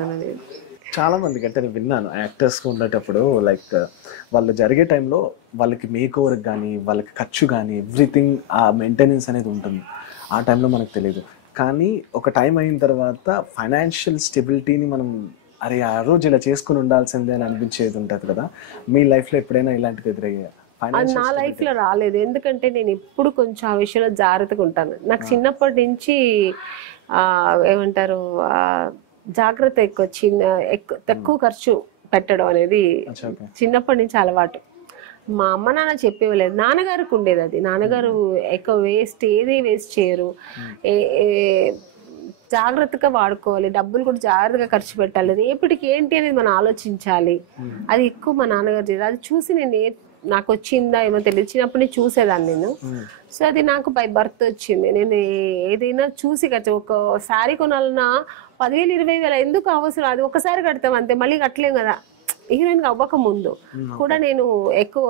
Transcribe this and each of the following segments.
చేశాను నేను. చాలా మందికి అంటే నేను విన్నాను యాక్టర్స్కి ఉండేటప్పుడు లైక్ వాళ్ళు జరిగే టైంలో వాళ్ళకి మేక్ ఓవర్ కానీ వాళ్ళకి ఖర్చు కానీ ఎవ్రీథింగ్ ఆ మెయింటెనెన్స్ అనేది ఉంటుంది. ఆ టైంలో మనకు తెలియదు. కానీ ఒక టైం అయిన తర్వాత ఫైనాన్షియల్ స్టెబిలిటీని మనం అరే ఆ రోజు ఇలా చేసుకుని ఉండాల్సిందే అని అనిపించేది ఉంటుంది కదా. మీ లైఫ్లో ఎప్పుడైనా ఇలాంటిది ఎదురయ్యా? అది నా లైఫ్లో రాలేదు, ఎందుకంటే నేను ఎప్పుడు కొంచెం ఆ విషయంలో జాగ్రత్తగా ఉంటాను. నాకు చిన్నప్పటి నుంచి ఏమంటారు జాగ్రత్త ఎక్కువ, తక్కువ ఖర్చు పెట్టడం అనేది చిన్నప్పటి నుంచి అలవాటు. మా అమ్మ నాన్న చెప్పేవాళ్ళు, నాన్నగారికి ఉండేది అది. నాన్నగారు ఎక్కువ ఏది వేస్ట్ చేయరు, జాగ్రత్తగా వాడుకోవాలి, డబ్బులు కూడా జాగ్రత్తగా ఖర్చు పెట్టాలి, రేపటికి ఏంటి అనేది మనం ఆలోచించాలి. అది ఎక్కువ మా నాన్నగారు చేయాలి. అది చూసి నేను నాకు వచ్చిందా ఏమో తెలియదు, చిన్నప్పటి నుంచి చూసేదాన్ని నేను. సో అది నాకు బై బర్త్ వచ్చింది. నేను ఏదైనా చూసి ఖర్చు, ఒక శారీ కొనాలన్నా 10,000 20,000 ఎందుకు అవసరం, అది ఒకసారి కడతాం అంతే, మళ్ళీ కట్టలేం కదా. హీరోయిన్గా అవ్వక ముందు కూడా నేను ఎక్కువ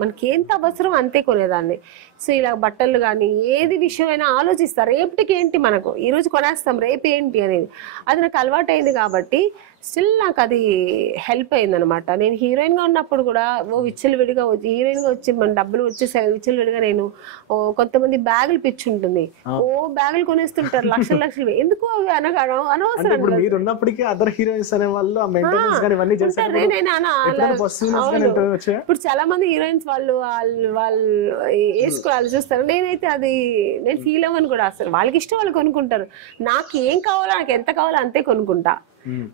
మనకి ఎంత అవసరం అంతే కొనేదాన్ని. సో ఇలా బట్టలు కానీ ఏది విషయమైనా ఆలోచిస్తారు, రేపటికి ఏంటి, మనకు ఈరోజు కొనేస్తాం రేపు ఏంటి అనేది. అది నాకు అలవాటు అయింది కాబట్టి స్టిల్ నాకు అది హెల్ప్ అయింది అనమాట. నేను హీరోయిన్గా ఉన్నప్పుడు కూడా విచ్చలవిడిగా హీరోయిన్గా వచ్చి మన డబ్బులు వచ్చేసే విచ్చలవిడిగా నేను కొంతమంది బ్యాగులు పిచ్చి ఉంటుంది, బ్యాగులు కొనేస్తుంటారు లక్షలు లక్షలు, ఎందుకు అవి అనవసరం. ఇప్పుడు చాలా మంది హీరోయిన్స్ వాళ్ళు వేసుకోవాలి చూస్తారు, నేనైతే అది నేను ఫీల్ అవ్వను కూడా అసలు. వాళ్ళకి ఇష్టం వాళ్ళు కొనుక్కుంటారు, నాకు ఏం కావాలో నాకు ఎంత కావాలో అంతే కొనుక్కుంటా.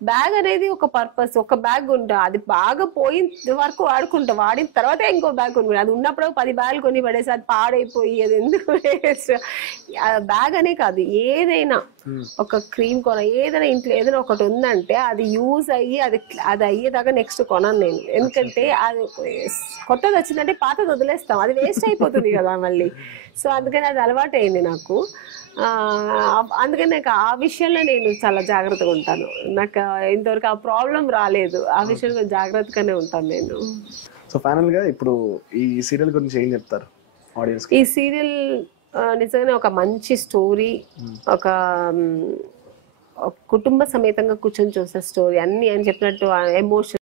బ్యాగ్ అనేది ఒక పర్పస్, ఒక బ్యాగ్ ఉంటా, అది బాగా పోయిన వరకు వాడుకుంటా, వాడిన తర్వాత ఇంకో బ్యాగ్ కొనుక్కుంటా. అది ఉన్నప్పుడు 10 బ్యాగులు కొని పడేసి అది పాడైపోయి అది ఎందుకు బ్యాగ్ అనే కాదు, ఏదైనా ఒక క్రీమ్ ఏదైనా ఇంట్లో ఏదైనా ఒకటి ఉందంటే అది యూజ్ అయ్యి అది అయ్యేదాకా నెక్స్ట్ కొనను నేను. ఎందుకంటే అది కొత్తది వచ్చిందంటే పాతది వదిలేస్తాం, అది వేస్ట్ అయిపోతుంది కదా మళ్ళీ. సో అందుకని అది అలవాటు అయింది నాకు. అందుకని నాకు ఆ విషయంలో నేను చాలా జాగ్రత్తగా ఉంటాను. నాకు ఇంతవరకు ఆ ప్రాబ్లం రాలేదు, ఆ విషయంలో జాగ్రత్తగానే ఉంటాను నేను. సో ఫైనల్ గా ఇప్పుడు ఈ సీరియల్ గురించి ఏం చెప్తారు ఆడియన్స్? ఈ సీరియల్ నిజంగానే ఒక మంచి స్టోరీ, ఒక కుటుంబ సమేతంగా కూర్చొని చూసే స్టోరీ, అన్ని అని చెప్పినట్టు ఎమోషన్